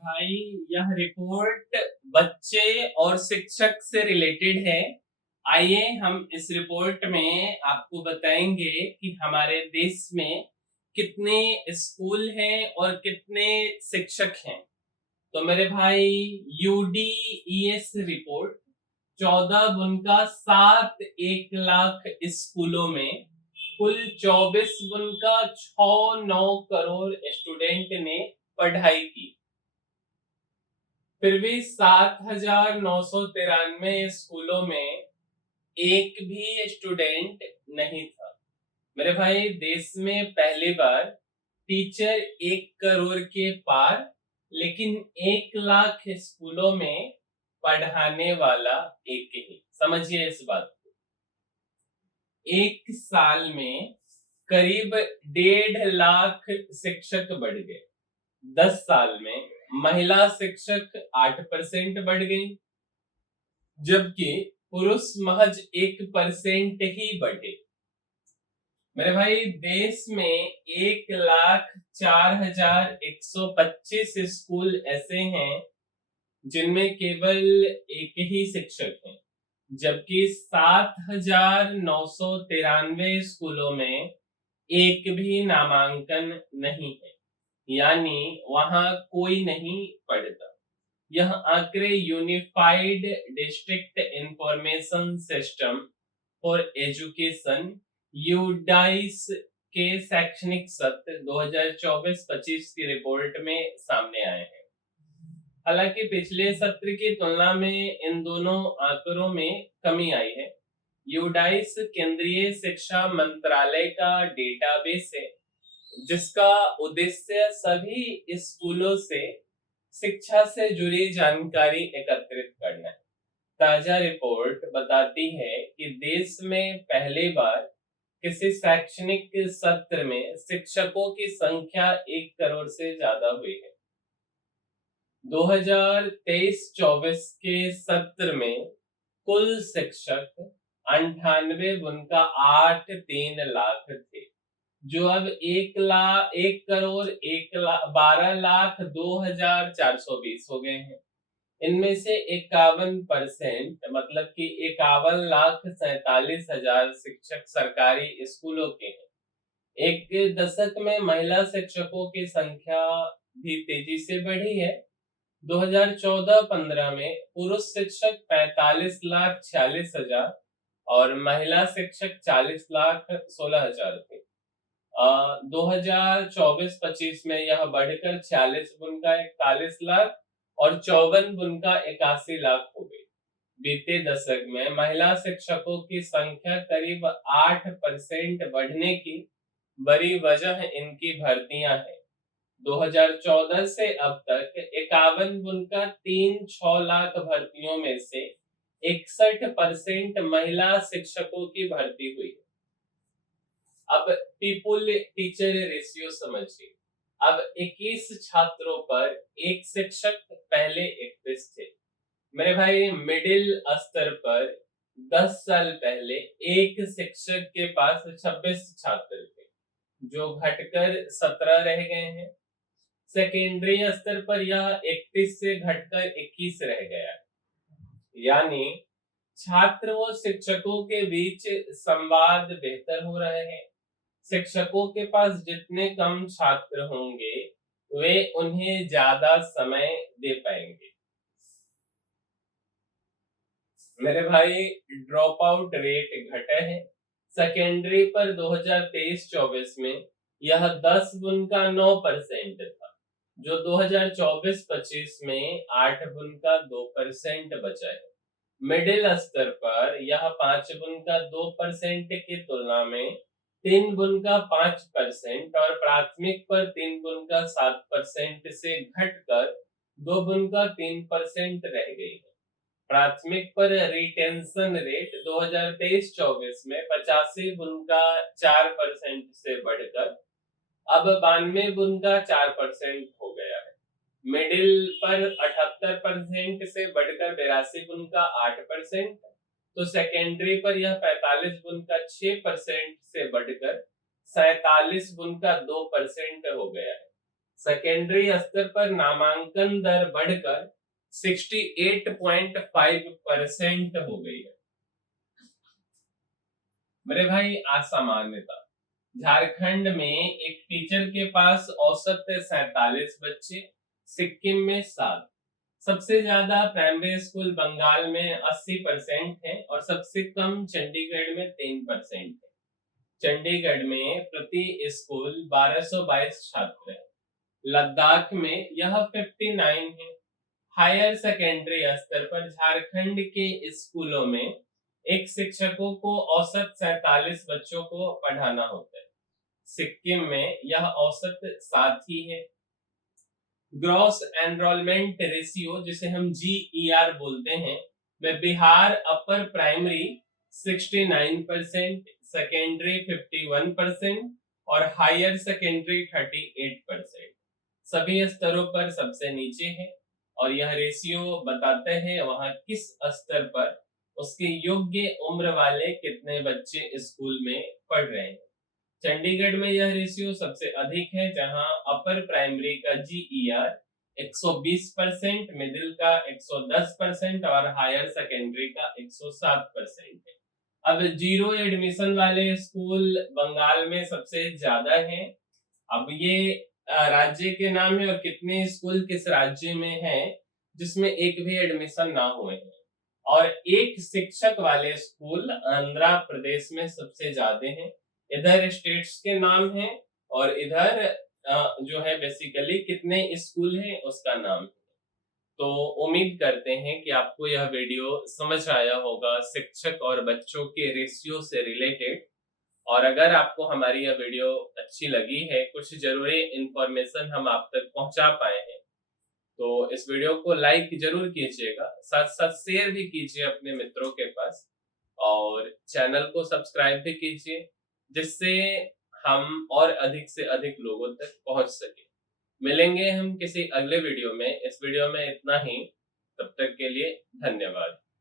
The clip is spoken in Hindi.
भाई, यह रिपोर्ट बच्चे और शिक्षक से रिलेटेड है। आइए हम इस रिपोर्ट में आपको बताएंगे कि हमारे देश में कितने स्कूल हैं और कितने शिक्षक हैं। तो मेरे भाई, यूडीईएस रिपोर्ट 14 बुनका 7 लाख स्कूलों में कुल 24 बुनका 6-9 करोड़ स्टूडेंट ने पढ़ाई की। फिर भी 7,993 स्कूलों में एक भी स्टूडेंट नहीं था। मेरे भाई, देश में पहली बार टीचर 1 करोड़ के पार, लेकिन 1 लाख स्कूलों में पढ़ाने वाला एक ही। समझिए इस बात को। एक साल में करीब 1.5 लाख शिक्षक बढ़ गए। 10 साल में महिला शिक्षक 8% बढ़ गई, जबकि पुरुष महज 1% ही बढ़े। मेरे भाई, देश में 1,04,125 स्कूल ऐसे हैं जिनमें केवल एक ही शिक्षक है, जबकि 7,993 स्कूलों में एक भी नामांकन नहीं है, यानी वहां कोई नहीं पढ़ता। यह आंकड़े unified district information system for education UDISE के शैक्षणिक सत्र 2024-25 की रिपोर्ट में सामने आए हैं। हालांकि पिछले सत्र की तुलना में इन दोनों आंकड़ों में कमी आई है। यूडाइस केंद्रीय शिक्षा मंत्रालय का डेटाबेस है, जिसका उद्देश्य सभी स्कूलों से शिक्षा से जुड़ी जानकारी एकत्रित करना है। ताजा रिपोर्ट बताती है कि देश में पहली बार किसी शैक्षणिक सत्र में शिक्षकों की संख्या 1 करोड़ से ज्यादा हुई है। 2023-24 के सत्र में कुल शिक्षक 98.83 लाख थे, जो अब 1,12,02,420 हो गए हैं। इनमें से 51% मतलब कि 51,47,000 शिक्षक सरकारी स्कूलों के हैं। एक दशक में महिला शिक्षकों की संख्या भी तेजी से बढ़ी है। 2014-15 में पुरुष शिक्षक 45,46,000 और महिला शिक्षक 40,16,000 थे। 2024-25 में यह बढ़कर 46.41 लाख और 54.81 लाख हो गई। बीते दशक में महिला शिक्षकों की संख्या करीब 8% बढ़ने की बड़ी वजह इनकी भर्तियां हैं। 2014 से अब तक 51.36 लाख भर्तियों में से 61% महिला शिक्षकों की भर्ती हुई है। अब पीपुल टीचर रेशियो समझिए। अब 21 छात्रों पर एक शिक्षक पहले 31 थे। मेरे भाई, मिडिल स्तर पर 10 साल पहले एक शिक्षक के पास 26 छात्र थे, जो घटकर 17 रह गए हैं। सेकेंडरी स्तर पर यह 31 से घटकर 21 रह गया है। यानी छात्र व शिक्षकों के बीच संवाद बेहतर हो रहे हैं। शिक्षकों के पास जितने कम छात्र होंगे, वे उन्हें ज्यादा समय दे पाएंगे। मेरे भाई, ड्रॉप आउट रेट घटा है। सेकेंडरी पर 2023-24 में यह 10.9% था, जो 2024-25 में 8.2% बचा है। मिडिल स्तर पर यह 5.2% की तुलना में 3.5% और प्राथमिक पर 3.7% से घटकर 2.3% रह गई है। प्राथमिक पर रिटेंशन रेट 2023-24 में 85.4% से बढ़कर अब 92.4% हो गया है। मिडिल पर 78% से बढ़कर 82.8%, तो सेकेंडरी पर यह 45.6% से बढ़कर 47.2% हो गया है। सेकेंडरी स्तर पर नामांकन दर बढ़कर 68.5% हो गई है। मेरे भाई असामान्यता, झारखंड में एक टीचर के पास औसत 47 बच्चे, सिक्किम में 7। सबसे ज्यादा प्राइमरी स्कूल बंगाल में 80% है और सबसे कम चंडीगढ़ में 3% है। चंडीगढ़ में प्रति स्कूल 1222 छात्र हैं। लद्दाख में यह 59 है। हायर सेकेंडरी स्तर पर झारखंड के स्कूलों में एक शिक्षकों को औसत 47 बच्चों को पढ़ाना होता है। सिक्किम में यह औसत 7 ही है। ग्रॉस एनरोलमेंट रेशियो जिसे हम GER बोलते हैं, में बिहार अपर प्राइमरी 69%, सेकेंडरी 51% और हायर सेकेंडरी 38%, सभी स्तरों पर सबसे नीचे है। और यह रेशियो बताते हैं वहां किस स्तर पर उसके योग्य उम्र वाले कितने बच्चे स्कूल में पढ़ रहे हैं। चंडीगढ़ में यह रेशियो सबसे अधिक है, जहां अपर प्राइमरी का GER 120%, मिडिल का 110% और हायर सेकेंडरी का 107% है। अब जीरो एडमिशन वाले स्कूल बंगाल में सबसे ज्यादा हैं। अब ये राज्य के नाम है और कितने स्कूल किस राज्य में हैं जिसमें एक भी एडमिशन ना हुए हैं। और एक शिक्षक वाले स्कूल आंध्र प्रदेश में सबसे ज्यादा हैं। इधर स्टेट्स के नाम है और इधर जो है बेसिकली कितने स्कूल हैं उसका नाम है। तो उम्मीद करते हैं कि आपको यह वीडियो समझ आया होगा शिक्षक और बच्चों के रेशियो से रिलेटेड। और अगर आपको हमारी यह वीडियो अच्छी लगी है, कुछ जरूरी इंफॉर्मेशन हम आप तक पहुंचा पाए हैं, तो इस वीडियो को लाइक जरूर कीजिएगा, साथ साथ शेयर भी कीजिए अपने मित्रों के पास और चैनल को सब्सक्राइब भी कीजिए, जिससे हम और अधिक से अधिक लोगों तक पहुंच सके। मिलेंगे हम किसी अगले वीडियो में। इस वीडियो में इतना ही। तब तक के लिए धन्यवाद।